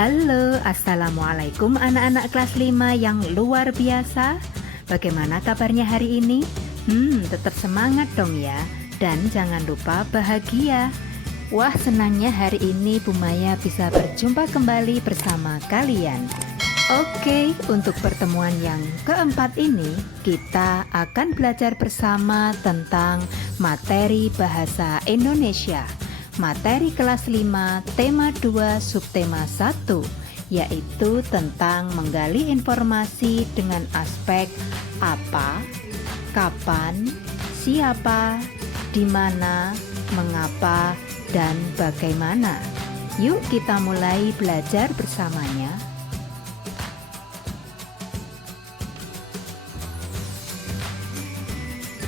Halo, Assalamualaikum anak-anak kelas 5 yang luar biasa. Bagaimana kabarnya hari ini? Tetap semangat dong ya. Dan jangan lupa bahagia. Wah, senangnya hari ini Bu Maya bisa berjumpa kembali bersama kalian. Oke, untuk pertemuan yang keempat ini kita akan belajar bersama tentang materi bahasa Indonesia. Materi kelas 5, tema 2, subtema 1, yaitu tentang menggali informasi dengan aspek apa, kapan, siapa, di mana, mengapa, dan bagaimana. Yuk kita mulai belajar bersamanya.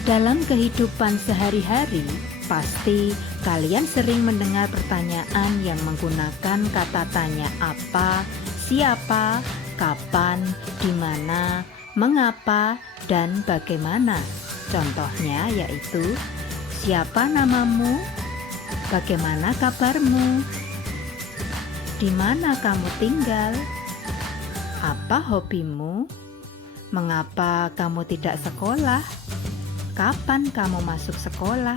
Dalam kehidupan sehari-hari, pasti kalian sering mendengar pertanyaan yang menggunakan kata tanya apa, siapa, kapan, di mana, mengapa, dan bagaimana. Contohnya yaitu, siapa namamu? Bagaimana kabarmu? Di mana kamu tinggal? Apa hobimu? Mengapa kamu tidak sekolah? Kapan kamu masuk sekolah?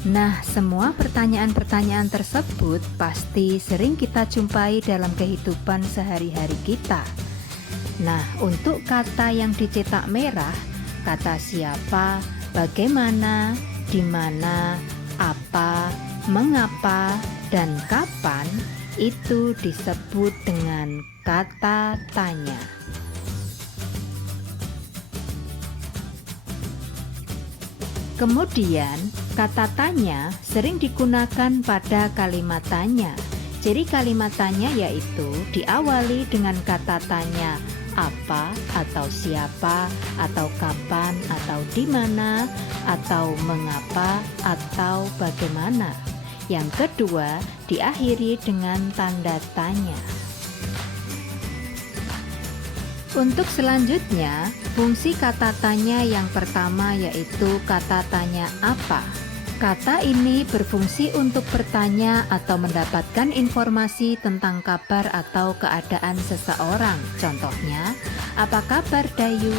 Nah, semua pertanyaan-pertanyaan tersebut pasti sering kita jumpai dalam kehidupan sehari-hari kita. Nah, untuk kata yang dicetak merah, kata siapa, bagaimana, di mana, apa, mengapa, dan kapan, itu disebut dengan kata tanya. Kemudian, kata tanya sering digunakan pada kalimat tanya. Jadi kalimat tanya yaitu diawali dengan kata tanya apa, atau siapa, atau kapan, atau di mana, atau mengapa, atau bagaimana. Yang kedua, diakhiri dengan tanda tanya. Untuk selanjutnya, fungsi kata tanya yang pertama yaitu kata tanya apa. Kata ini berfungsi untuk bertanya atau mendapatkan informasi tentang kabar atau keadaan seseorang. Contohnya, apa kabar Dayu?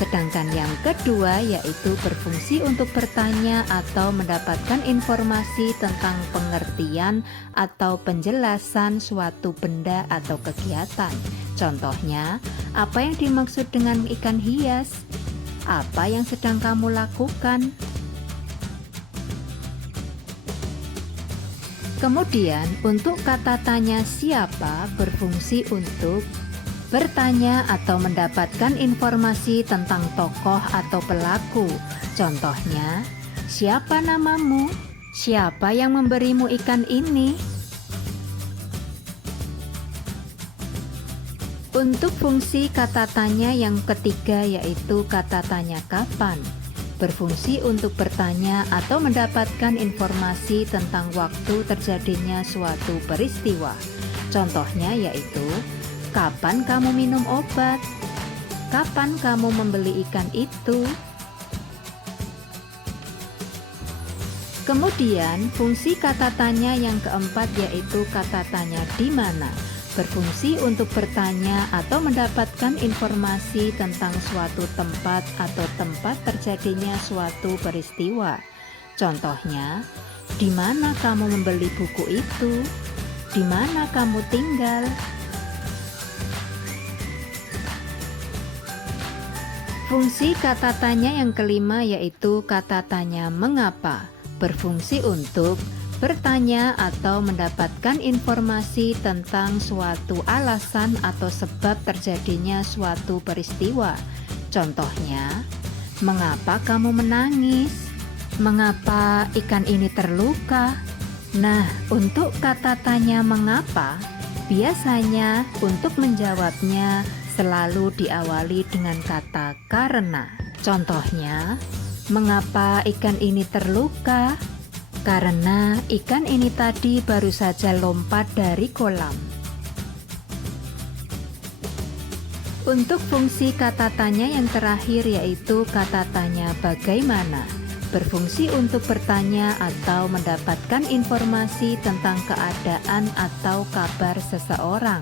Sedangkan yang kedua yaitu berfungsi untuk bertanya atau mendapatkan informasi tentang pengertian atau penjelasan suatu benda atau kegiatan. Contohnya, apa yang dimaksud dengan ikan hias? Apa yang sedang kamu lakukan? Kemudian, untuk kata tanya siapa berfungsi untuk bertanya atau mendapatkan informasi tentang tokoh atau pelaku. Contohnya, siapa namamu? Siapa yang memberimu ikan ini? Untuk fungsi kata tanya yang ketiga yaitu kata tanya kapan. Berfungsi untuk bertanya atau mendapatkan informasi tentang waktu terjadinya suatu peristiwa. Contohnya yaitu, kapan kamu minum obat? Kapan kamu membeli ikan itu? Kemudian, fungsi kata tanya yang keempat yaitu kata tanya di mana. Berfungsi untuk bertanya atau mendapatkan informasi tentang suatu tempat atau tempat terjadinya suatu peristiwa. Contohnya, di mana kamu membeli buku itu? Di mana kamu tinggal? Fungsi kata tanya yang kelima yaitu kata tanya mengapa. Berfungsi untuk bertanya atau mendapatkan informasi tentang suatu alasan atau sebab terjadinya suatu peristiwa. Contohnya, mengapa kamu menangis? Mengapa ikan ini terluka? Nah, untuk kata tanya mengapa, biasanya untuk menjawabnya selalu diawali dengan kata karena. Contohnya, mengapa ikan ini terluka? Karena ikan ini tadi baru saja lompat dari kolam. Untuk fungsi kata tanya yang terakhir yaitu kata tanya bagaimana. berfungsi untuk bertanya atau mendapatkan informasi tentang keadaan atau kabar seseorang.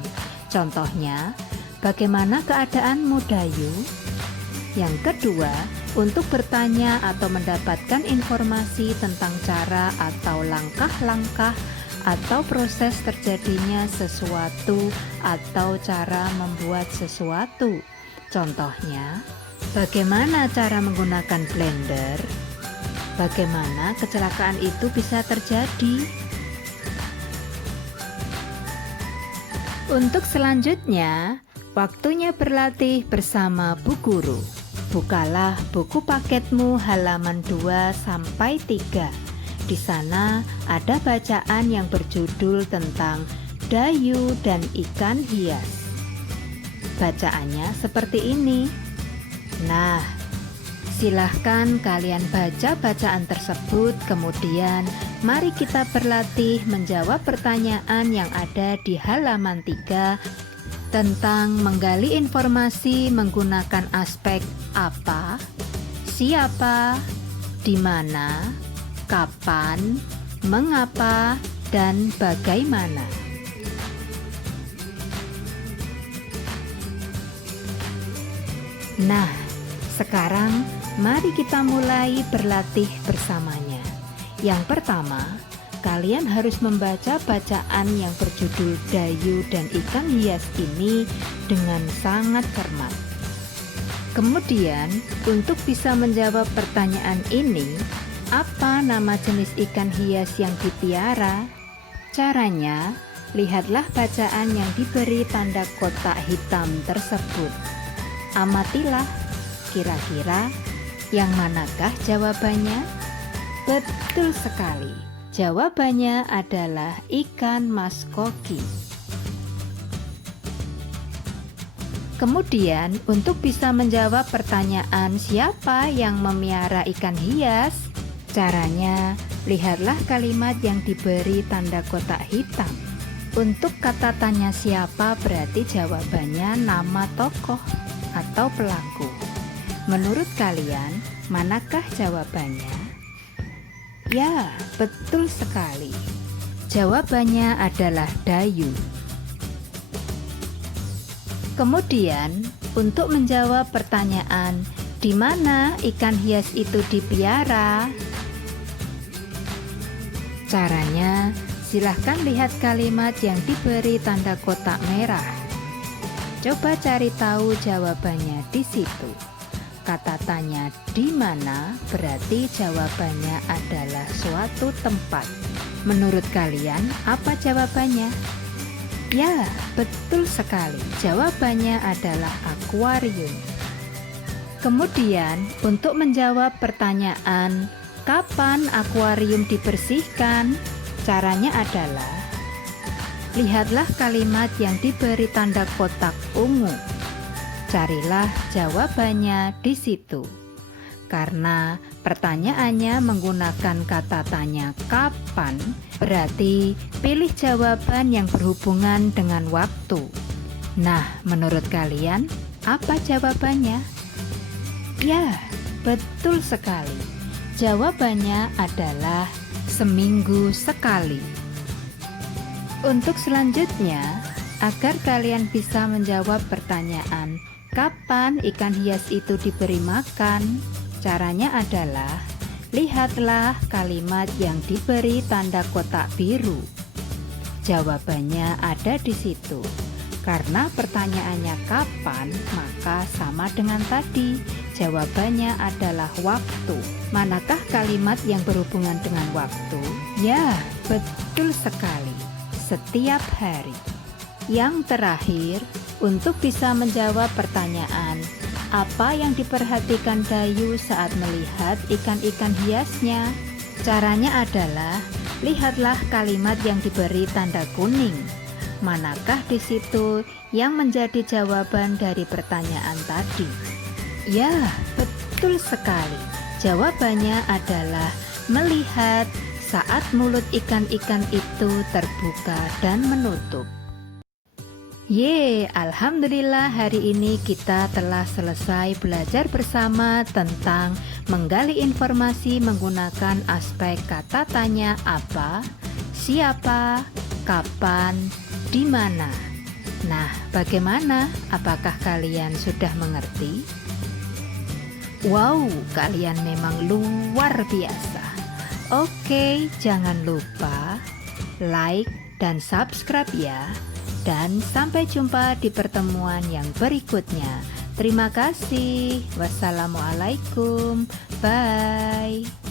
Contohnya, bagaimana keadaanmu, Dayu? Yang kedua, untuk bertanya atau mendapatkan informasi tentang cara atau langkah-langkah atau proses terjadinya sesuatu atau cara membuat sesuatu. Contohnya, bagaimana cara menggunakan blender? Bagaimana kecelakaan itu bisa terjadi? Untuk selanjutnya, waktunya berlatih bersama Bu Guru. Bukalah buku paketmu halaman 2 sampai 3. Di sana ada bacaan yang berjudul tentang Dayu dan ikan hias. Bacaannya seperti ini. Nah, silahkan kalian baca bacaan tersebut, kemudian mari kita berlatih menjawab pertanyaan yang ada di halaman 3 tentang menggali informasi menggunakan aspek apa, siapa, di mana, kapan, mengapa, dan bagaimana. Nah, sekarang mari kita mulai berlatih bersamanya. Yang pertama, kalian harus membaca bacaan yang berjudul Dayu dan ikan hias ini dengan sangat cermat. Kemudian, untuk bisa menjawab pertanyaan ini, apa nama jenis ikan hias yang dipiara? Caranya, lihatlah bacaan yang diberi tanda kotak hitam tersebut. Amatilah, kira-kira yang manakah jawabannya? Betul sekali, jawabannya adalah ikan mas koki. Kemudian, untuk bisa menjawab pertanyaan siapa yang memelihara ikan hias, caranya lihatlah kalimat yang diberi tanda kotak hitam. Untuk kata tanya siapa berarti jawabannya nama tokoh atau pelaku. Menurut kalian, manakah jawabannya? Ya, betul sekali. Jawabannya adalah Dayu. Kemudian, untuk menjawab pertanyaan, di mana ikan hias itu dipiara? Caranya, silahkan lihat kalimat yang diberi tanda kotak merah. Coba cari tahu jawabannya di situ. Kata tanya di mana berarti jawabannya adalah suatu tempat. Menurut kalian, apa jawabannya? Ya, betul sekali. Jawabannya adalah akuarium. Kemudian, untuk menjawab pertanyaan, kapan akuarium dibersihkan? Caranya adalah lihatlah kalimat yang diberi tanda kotak ungu. Carilah jawabannya di situ. Karena pertanyaannya menggunakan kata tanya kapan, berarti pilih jawaban yang berhubungan dengan waktu. Nah, menurut kalian, apa jawabannya? Ya, betul sekali. Jawabannya adalah seminggu sekali. Untuk selanjutnya, agar kalian bisa menjawab pertanyaan kapan ikan hias itu diberi makan, caranya adalah lihatlah kalimat yang diberi tanda kotak biru. Jawabannya ada di situ. Karena pertanyaannya kapan, maka sama dengan tadi. Jawabannya adalah waktu. Manakah kalimat yang berhubungan dengan waktu? Ya, betul sekali. Setiap hari. Yang terakhir, untuk bisa menjawab pertanyaan, apa yang diperhatikan Dayu saat melihat ikan-ikan hiasnya? Caranya adalah, lihatlah kalimat yang diberi tanda kuning. Manakah di situ yang menjadi jawaban dari pertanyaan tadi? Ya, betul sekali. Jawabannya adalah melihat saat mulut ikan-ikan itu terbuka dan menutup. Alhamdulillah hari ini kita telah selesai belajar bersama tentang menggali informasi menggunakan aspek kata tanya apa, siapa, kapan, di mana. Nah, bagaimana? Apakah kalian sudah mengerti? Wow, kalian memang luar biasa. Oke, jangan lupa like dan subscribe ya. Dan sampai jumpa di pertemuan yang berikutnya. Terima kasih. Wassalamualaikum. Bye.